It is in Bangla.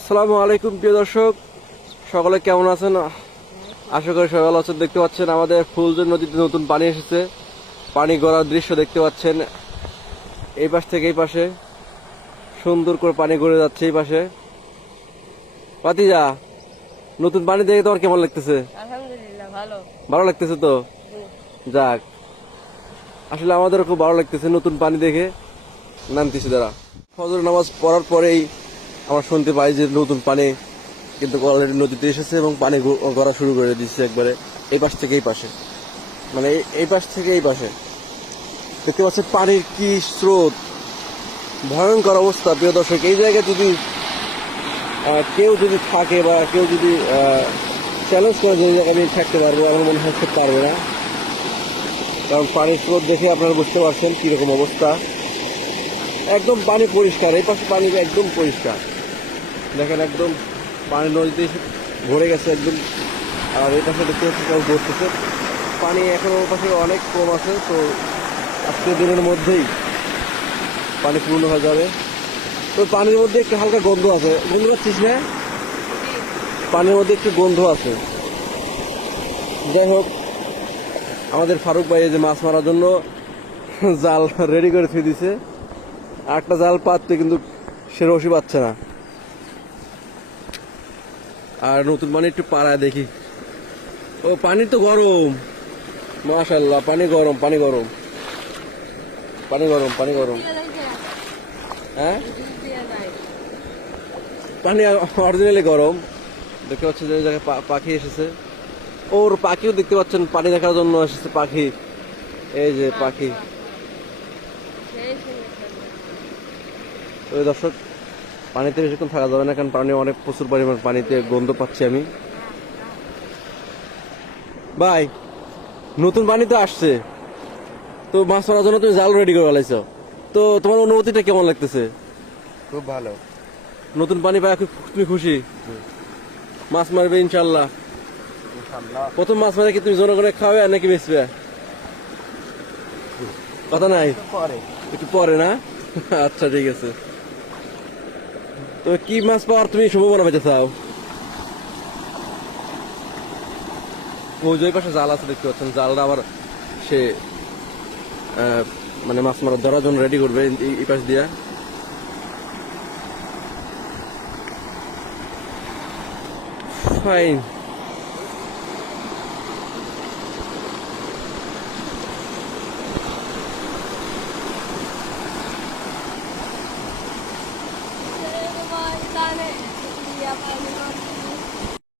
আসসালামু আলাইকুম প্রিয় দর্শক। সকলে কেমন আছেন? আশা করি সবাই ভালো আছেন। দেখতে পাচ্ছেন আমাদের ফুলজন নদীতে নতুন পানি এসেছে। পানি গড়ার দৃশ্য দেখতে পাচ্ছেন। এই পাশ থেকে এই পাশে সুন্দর করে পানি গড়ে যাচ্ছে এই পাশে। পাতিজা নতুন পানি দেখে তোমার কেমন লাগতেছে? আলহামদুলিল্লাহ ভালো। ভালো লাগতেছে তো? যাক। আসলে আমাদেরও খুব ভালো লাগতেছে নতুন পানি দেখে। নামতেছে তারা ফজর নামাজ পড়ার পরেই আমরা শুনতে পাই যে নতুন পানি কিন্তু অলরেডি নদীতে এসেছে এবং পানি গড়া শুরু করে দিচ্ছে একবারে এই পাশ থেকে এই পাশে। মানে এই- পাশ থেকে এই পাশে। দেখতে পাচ্ছেন পানির কি স্রোত। ভয়ঙ্কর অবস্থা, প্রিয় দর্শক। এই জায়গায় যদি কেউ যদি থাকে বা কেউ যদি চ্যালেঞ্জ করে যে জায়গায় আমি থাকতে পারব, আমার মনে হয় পারবে না। কারণ পানির স্রোত দেখে আপনারা বুঝতে পারছেন কীরকম অবস্থা। একদম পানি পরিষ্কার, এই পাশে পানি একদম পরিষ্কার। দেখেন একদম পানি নদীতে ভরে গেছে একদম। আর এই পাশে দেখতে পাচ্ছি কেউ ঘুরতেছে পানি এখন ওর পাশে অনেক কম আছে, তো আজকের দিনের মধ্যেই পানি পূর্ণ হয়ে যাবে। তো পানির মধ্যে একটু হালকা গন্ধ আছে। গন্ধ পাচ্ছিস না? পানির মধ্যে একটু গন্ধ আছে। যাই হোক, আমাদের ফারুক ভাই যে মাছ মারার জন্য জাল রেডি করে থুয়ে দিছে। একটা জাল পাততে কিন্তু সে রশি পাচ্ছে না। আর নতুন পানি একটু পাড়ায় দেখি। ও পানি তো গরম। মাশাল্লাহ পানি গরম পানি গরম। পানি গরম পানি গরম। হ্যাঁ? পানি অরিজিনালি গরম। দেখতে পাচ্ছেন যে জায়গায় পাখি এসেছে। ওর পাখিও দেখতে পাচ্ছেন পানি দেখার জন্য এসেছে পাখি। এই যে পাখি। ওই দর্শক পানিতে বেশিক্ষণ থাকা যাবে না কারণ পানি অনেক প্রচুর পরিমাণ পানিতে গন্ধ পাচ্ছি আমি। ভাই নতুন পানি তো আসছে। তো মাছ মারার জন্য তুমি জাল রেডি করে ফেলাইছো। তো তোমার অনুভূতিটা কেমন লাগতেছে? খুব ভালো। নতুন পানি পায় খুব তুমি খুশি? মাছ মারবে ইনশাল্লাহ প্রথম মাছ মারে কি তুমি জনগণে খাওয়াবে আর নাকি বেচবে? কথা নাই? একটু পরে না? আচ্ছা ঠিক আছে। তো কি মাছ পাওয়ার তুমি সম্ভাবনা পেতে চাও? ওই পাশে জাল আছে দেখতে পাচ্ছেন, জালটা আবার সে মানে মাছ মারা ধরার জন্য রেডি করবে এই পাশ দিয়া। Fine planet. Yeah, planet.